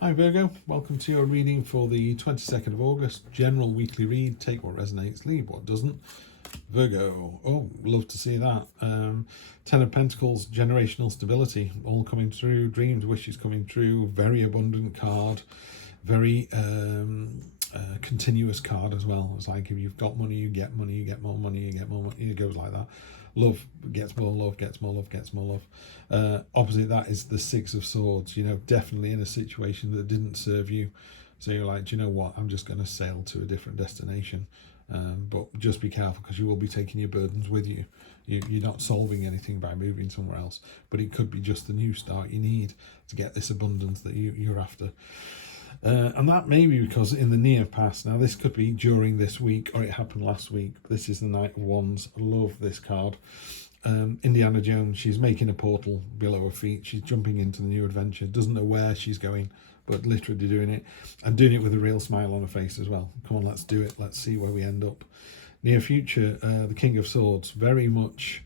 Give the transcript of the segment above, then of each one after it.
Hi Virgo, welcome to your reading for the 22nd of August. General weekly read, take what resonates, leave what doesn't. Virgo, oh, love to see that. Ten of Pentacles, generational stability, all coming through, dreams, wishes coming true, very abundant card, very continuous card as well. It's like if you've got money, you get money, you get more money, you get more money, it goes like that. Love gets more love, gets more love, gets more love. Opposite that is the Six of Swords, definitely in a situation that didn't serve you. So you're like, do you know what? I'm just going to sail to a different destination. But just be careful because you will be taking your burdens with you. You're not solving anything by moving somewhere else, but it could be just the new start you need to get this abundance that you're after. And that may be because in the near past, now this could be during this week or it happened last week. This is the Knight of Wands. I love this card. Indiana Jones, she's making a portal below her feet. She's jumping into the new adventure. Doesn't know where she's going, but literally doing it. And doing it with a real smile on her face as well. Come on, let's do it. Let's see where we end up. Near future, the King of Swords, very much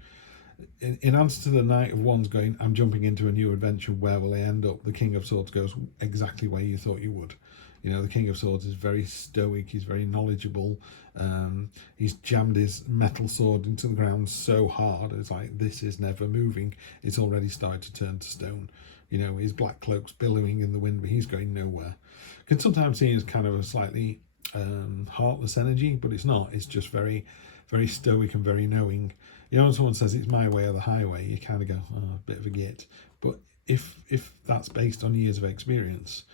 in answer to the Knight of Wands going, I'm jumping into a new adventure, where will I end up? The King of Swords goes exactly where you thought you would. The King of Swords is very stoic, he's very knowledgeable. He's jammed his metal sword into the ground so hard, it's like, this is never moving. It's already started to turn to stone. His black cloak's billowing in the wind, but he's going nowhere. Can sometimes see as kind of a slightly heartless energy, but it's not. It's just very, very stoic and very knowing. When someone says it's my way or the highway, you kind of go, oh, a bit of a git. But if that's based on years of experience,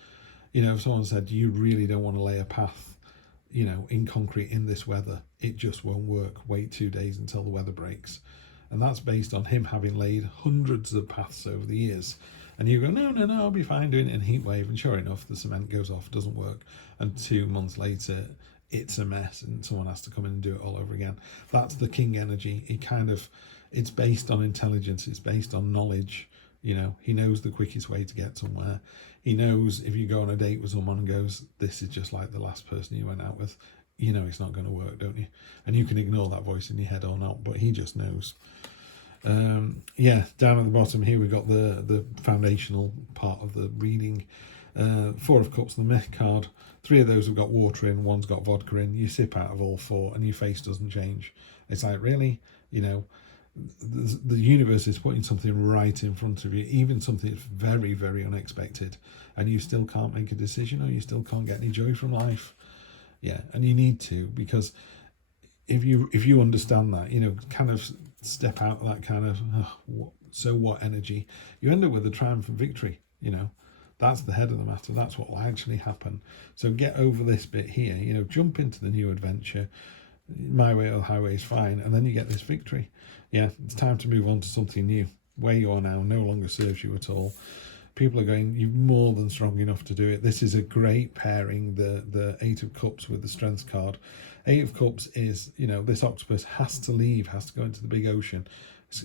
if someone said you really don't want to lay a path, in concrete in this weather, it just won't work. Wait 2 days until the weather breaks. And that's based on him having laid hundreds of paths over the years. And you go, no, I'll be fine doing it in heat wave. And sure enough, the cement goes off, doesn't work. And 2 months later, it's a mess and someone has to come in and do it all over again. That's the king energy. It's based on intelligence. It's based on knowledge. He knows the quickest way to get somewhere. He knows if you go on a date with someone and goes, this is just like the last person you went out with, it's not going to work, don't you? And you can ignore that voice in your head or not, but he just knows. Down at the bottom here we've got the foundational part of the reading. 4 of Cups, the Mech card. 3 of those have got water in, 1's got vodka in. You sip out of all 4 and your face doesn't change. It's like, really? The universe is putting something right in front of you, even something that's very, very unexpected, and you still can't make a decision, or you still can't get any joy from life. And you need to, because if you understand that, kind of step out of that kind of so what energy, you end up with a triumphant victory. That's the head of the matter. That's what will actually happen. So get over this bit here, jump into the new adventure. My way or the highway is fine, and then you get this victory. It's time to move on to something new. Where you are now no longer serves you at all. People are going, you're more than strong enough to do it. This is a great pairing, the 8 of Cups with the Strength card. 8 of Cups is, this octopus has to leave, has to go into the big ocean.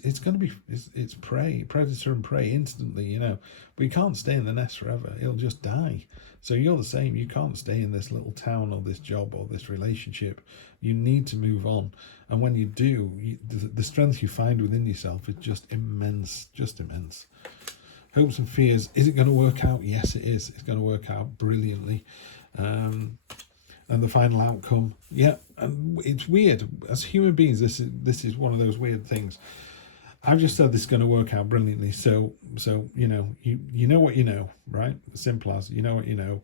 It's going to be, it's prey, predator and prey instantly, but you can't stay in the nest forever. It'll just die. So you're the same. You can't stay in this little town or this job or this relationship. You need to move on. And when you do, the strength you find within yourself is just immense, just immense. Hopes and fears. Is it going to work out? Yes, it is. It's going to work out brilliantly. And the final outcome, and it's weird. As human beings, this is one of those weird things. I've just said this is going to work out brilliantly. So you know what you know, right? Simple as you know what you know.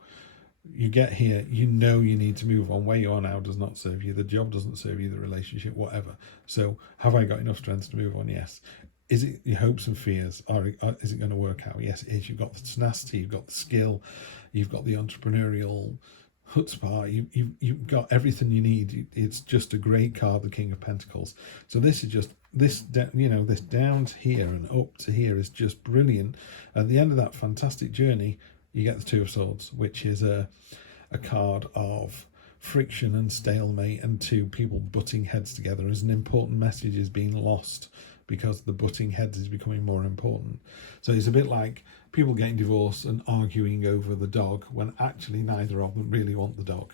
You get here, you need to move on. Where you are now does not serve you. The job doesn't serve you, the relationship, whatever. So have I got enough strength to move on? Yes. Is it your hopes and fears? Is it going to work out? Yes, it is. You've got the tenacity, you've got the skill, you've got the entrepreneurial chutzpah, you've got everything you need. It's just a great card, the King of Pentacles. So this is just this down to here and up to here is just brilliant. At the end of that fantastic journey, you get the 2 of Swords, which is a card of friction and stalemate and 2 people butting heads together, as an important message is being lost because the butting heads is becoming more important. So it's a bit like people getting divorced and arguing over the dog when actually neither of them really want the dog.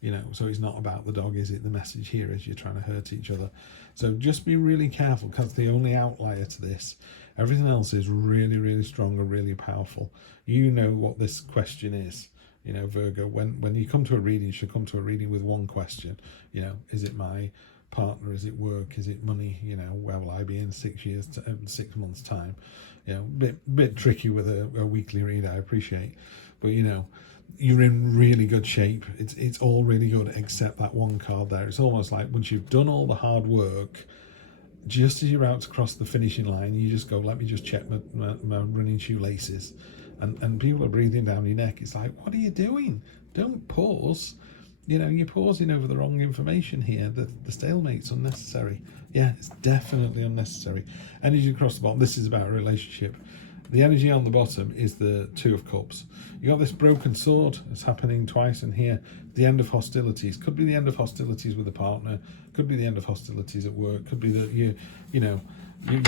you know, so it's not about the dog, is it? The message here is you're trying to hurt each other. So just be really careful, because the only outlier to this, everything else is really, really strong and really powerful. You know what this question is. You know, Virgo, when you come to a reading, you should come to a reading with one question. You know, is it my partner? Is it work? Is it money? You know, where will I be in 6 years, 6 months time? You know, bit tricky with a weekly read, I appreciate. But, you know, you're in really good shape. It's all really good except that one card there. It's almost like once you've done all the hard work, just as you're about to cross the finishing line, you just go, let me just check my running shoelaces. And people are breathing down your neck. It's like, what are you doing? Don't pause. You know, you're pausing over the wrong information here. The stalemate's unnecessary. Yeah, it's definitely unnecessary. Energy across the bottom. This is about a relationship. The energy on the bottom is the Two of Cups. You got this broken sword. It's happening twice, and here, the end of hostilities. Could be the end of hostilities with a partner. Could be the end of hostilities at work. Could be that your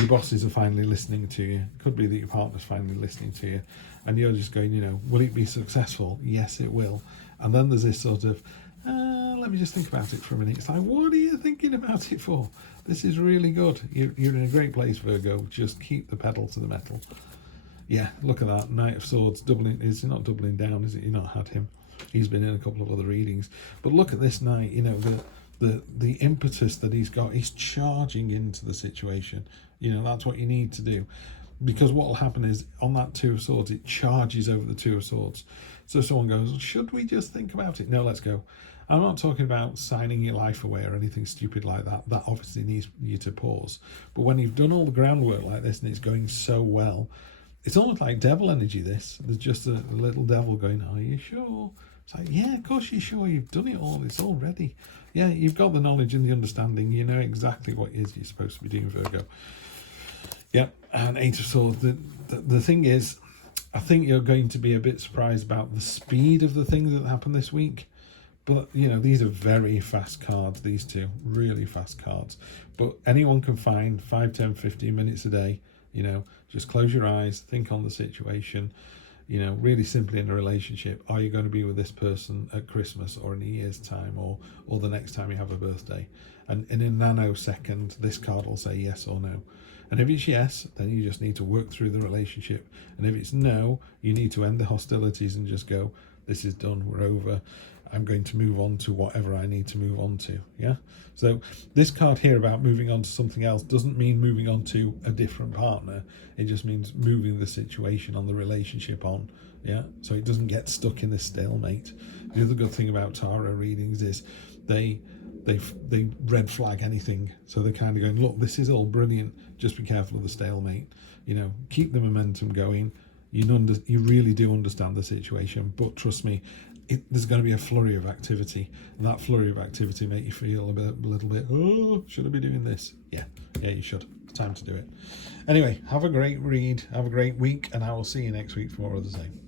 bosses are finally listening to you. Could be that your partner's finally listening to you, and you're just going, you know, will it be successful? Yes, it will. And then there's this sort of, let me just think about it for a minute. It's like, what are you thinking about it for? This is really good. You're in a great place, Virgo. Just keep the pedal to the metal. Yeah, look at that. Knight of Swords doubling. Is he not doubling down, is it? You've not had him. He's been in a couple of other readings. But look at this knight, you know, the impetus that he's got. He's charging into the situation. You know, that's what you need to do. Because what will happen is, on that Two of Swords, it charges over the Two of Swords. So someone goes, should we just think about it? No, let's go. I'm not talking about signing your life away or anything stupid like that. That obviously needs you to pause. But when you've done all the groundwork like this and it's going so well, it's almost like devil energy, this. There's just a little devil going, are you sure? It's like, yeah, of course you're sure. You've done it all. It's all ready. Yeah, you've got the knowledge and the understanding. You know exactly what it is you're supposed to be doing, Virgo. Yep, and Eight of Swords. The thing is, I think you're going to be a bit surprised about the speed of the things that happen this week. But, you know, these are very fast cards, these two. Really fast cards. But anyone can find 5, 10, 15 minutes a day. You know, just close your eyes, think on the situation. You know, really simply in a relationship, are you going to be with this person at Christmas or in a year's time or the next time you have a birthday? And in a nanosecond, this card will say yes or no. And if it's yes, then you just need to work through the relationship. And if it's no, you need to end the hostilities and just go, this is done, we're over. I'm going to move on to whatever I need to move on to. Yeah. So this card here about moving on to something else doesn't mean moving on to a different partner. It just means moving the situation on, the relationship on. Yeah. So it doesn't get stuck in this stalemate. The other good thing about tarot readings is they red flag anything. So they're kind of going, look, this is all brilliant. Just be careful of the stalemate. You know, keep the momentum going. You really do understand the situation, but trust me, there's going to be a flurry of activity, and that flurry of activity make you feel a little bit, oh, should I be doing this? Yeah, you should. It's time to do it. Anyway, have a great read, have a great week, and I will see you next week for more of the same.